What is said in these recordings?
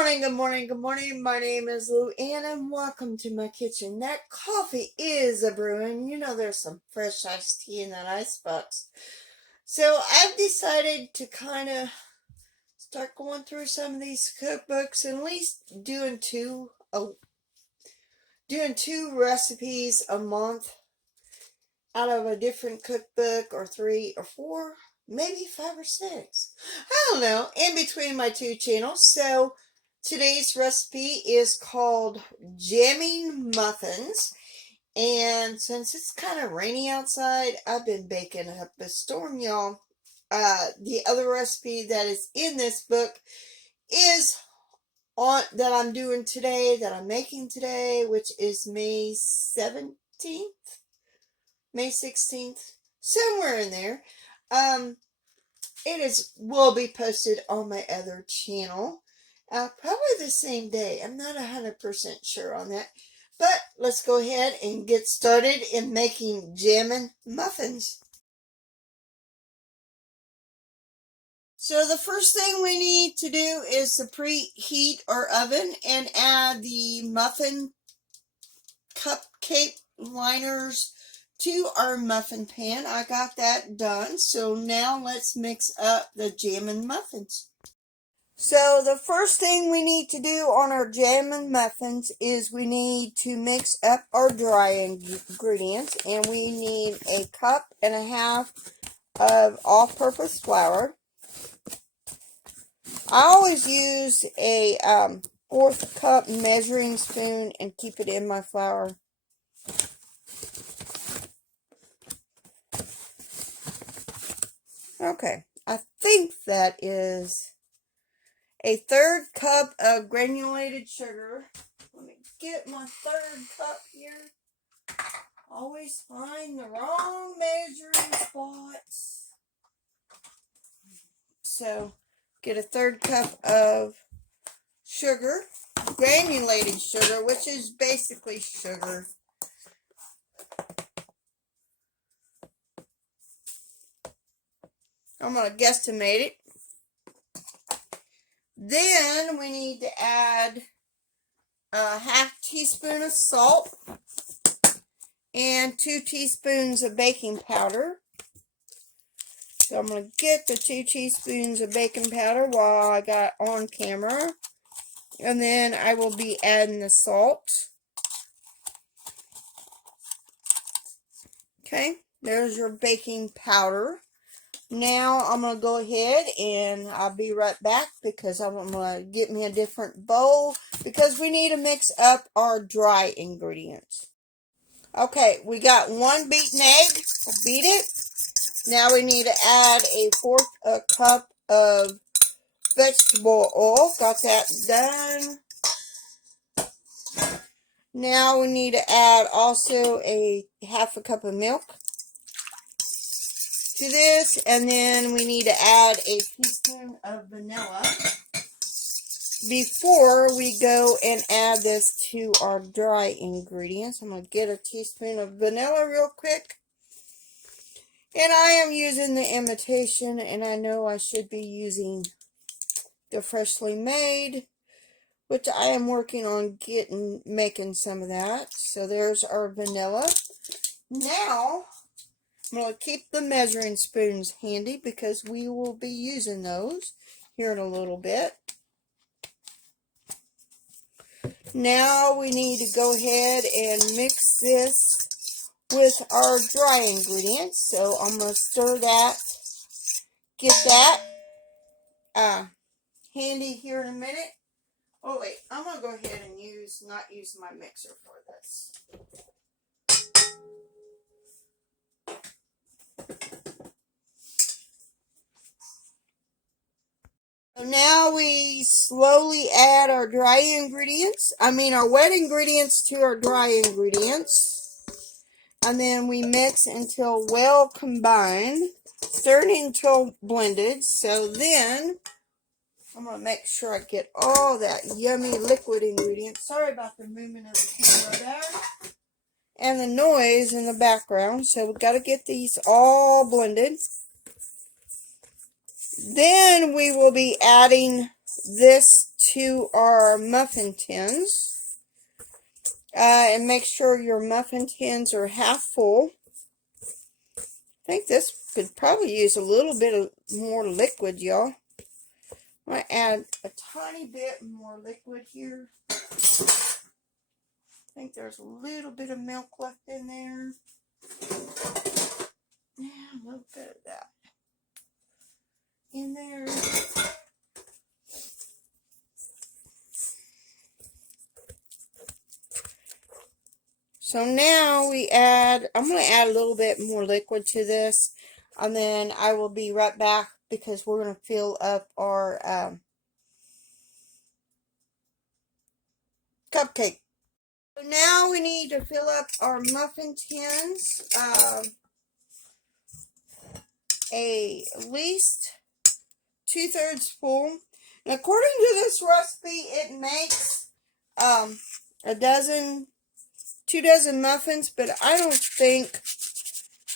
morning, good morning, good morning. My name is Lou Ann and welcome to my kitchen. That coffee is a brewing. You know there's some fresh iced tea in that icebox. So I've decided to kind of start going through some of these cookbooks and at least doing two recipes a month out of a different cookbook, or 3 or 4, maybe 5 or 6. I don't know, in between my two channels. So today's recipe is called Jammie Muffins. And since it's kind of rainy outside, I've been baking up a storm, y'all. The other recipe that is in this book is that I'm doing today, that I'm making today, which is May 17th. May 16th, somewhere in there. Will be posted on my other channel, probably the same day. I'm not 100% sure on that, but let's go ahead and get started in making Jammie Muffins. So the first thing we need to do is to preheat our oven and add the muffin cupcake liners to our muffin pan. I got that done. So now let's mix up the Jammie Muffins. So the first thing we need to do on our Jammie Muffins is we need to mix up our dry ingredients, and we need 1.5 cups of all-purpose flour. I always use a 1/4 cup measuring spoon and keep it in my flour. Okay, I think that is 1/3 cup of granulated sugar. Let me get my 1/3 cup here. Always find the wrong measuring spots. So, get 1/3 cup of sugar, granulated sugar, which is basically sugar. I'm going to guesstimate it. Then we need to add a 1/2 teaspoon of salt and 2 teaspoons of baking powder. So I'm going to get the 2 teaspoons of baking powder while I got on camera. And then I will be adding the salt. Okay, there's your baking powder. Now I'm going to go ahead and I'll be right back because I'm going to get me a different bowl because we need to mix up our dry ingredients. Okay, we got 1 beaten egg. I'll beat it. Now we need to add 1/4 cup of vegetable oil. Got that done. Now we need to add also 1/2 cup of milk to this, and then we need to add 1 teaspoon of vanilla before we go and add this to our dry ingredients. I'm going to get 1 teaspoon of vanilla real quick. And I am using the imitation, and I know I should be using the freshly made, which I am working on making some of that. So there's our vanilla. Now, I'm going to keep the measuring spoons handy because we will be using those here in a little bit. Now we need to go ahead and mix this with our dry ingredients. So I'm going to stir that, get that handy here in a minute. Oh wait, I'm going to go ahead and not use my mixer for this. So now we slowly add our our wet ingredients to our dry ingredients. And then we mix until well combined, stirring until blended. So then, I'm going to make sure I get all that yummy liquid ingredient. Sorry about the movement of the camera there. And the noise in the background. So we've got to get these all blended. Then we will be adding this to our muffin tins. And make sure your muffin tins are half full. I think this could probably use a little bit of more liquid, y'all. I'm going to add a tiny bit more liquid here. I think there's a little bit of milk left in there. Yeah, a little bit of that in there. So now I'm going to add a little bit more liquid to this, and then I will be right back because we're going to fill up our cupcake. So now we need to fill up our muffin tins, at least 2/3 full. And according to this recipe, it makes a dozen, 2 dozen muffins, but I don't think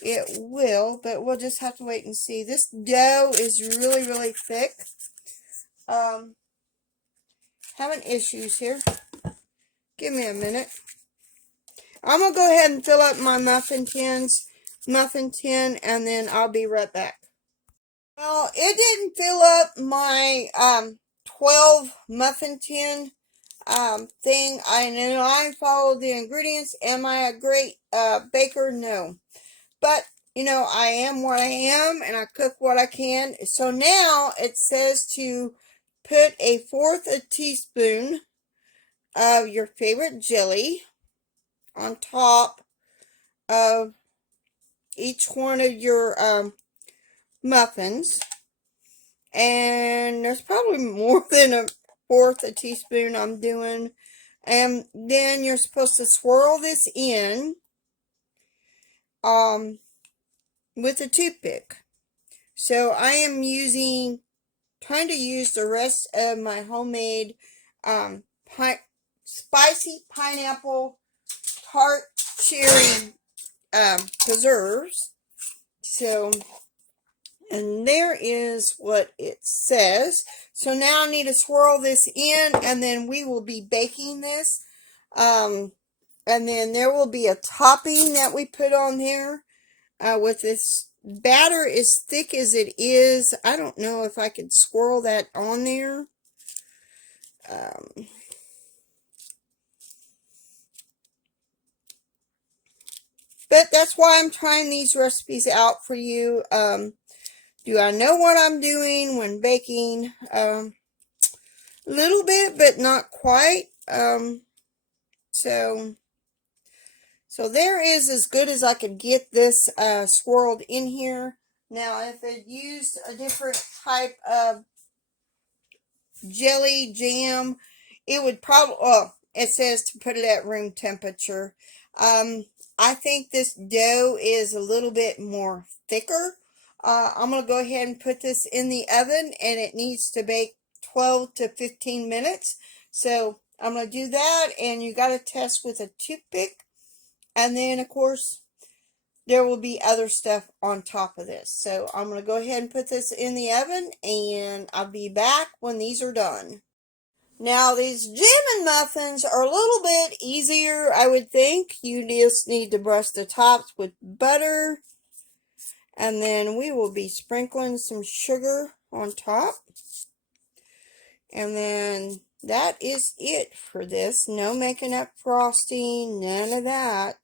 it will, but we'll just have to wait and see. This dough is really, really thick. Having issues here. Give me a minute. I'm going to go ahead and fill up my muffin tin, and then I'll be right back. Well, it didn't fill up my 12 muffin tin thing. I know I followed the ingredients. Am I a great baker? No. But, you know, I am what I am, and I cook what I can. So now it says to put 1/4 a teaspoon of your favorite jelly on top of each one of your muffins. And there's probably more than 1/4 a teaspoon I'm doing. And then you're supposed to swirl this in with a toothpick. So I am trying to use the rest of my homemade spicy pineapple tart cherry preserves. So, and there is what it says. So now I need to swirl this in, and then we will be baking this. And then there will be a topping that we put on there. With this batter as thick as it is, I don't know if I could swirl that on there. But that's why I'm trying these recipes out for you. Do I know what I'm doing when baking? A little bit, but not quite. So there is as good as I could get this swirled in here. Now, if it used a different type of jelly jam, it would probably, it says to put it at room temperature. I think this dough is a little bit more thicker. I'm going to go ahead and put this in the oven, and it needs to bake 12 to 15 minutes. So I'm going to do that, and you got to test with a toothpick. And then, of course, there will be other stuff on top of this. So I'm going to go ahead and put this in the oven, and I'll be back when these are done. Now, these Jammie Muffins are a little bit easier, I would think. You just need to brush the tops with butter. And then we will be sprinkling some sugar on top. And then that is it for this. No making up frosting, none of that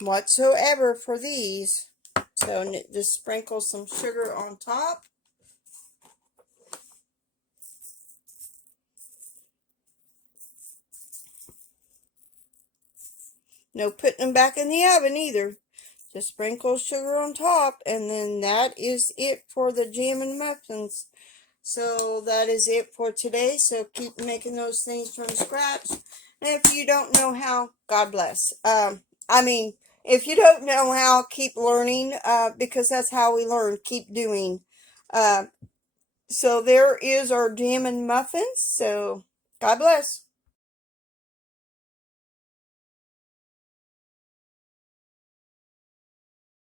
whatsoever for these. So just sprinkle some sugar on top. No putting them back in the oven either. Just sprinkle sugar on top, and then that is it for the Jammie Muffins. So that is it for today. So keep making those things from scratch. And if you don't know how, God bless. If you don't know how, keep learning, because that's how we learn. Keep doing. So there is our Jammie Muffins. So God bless.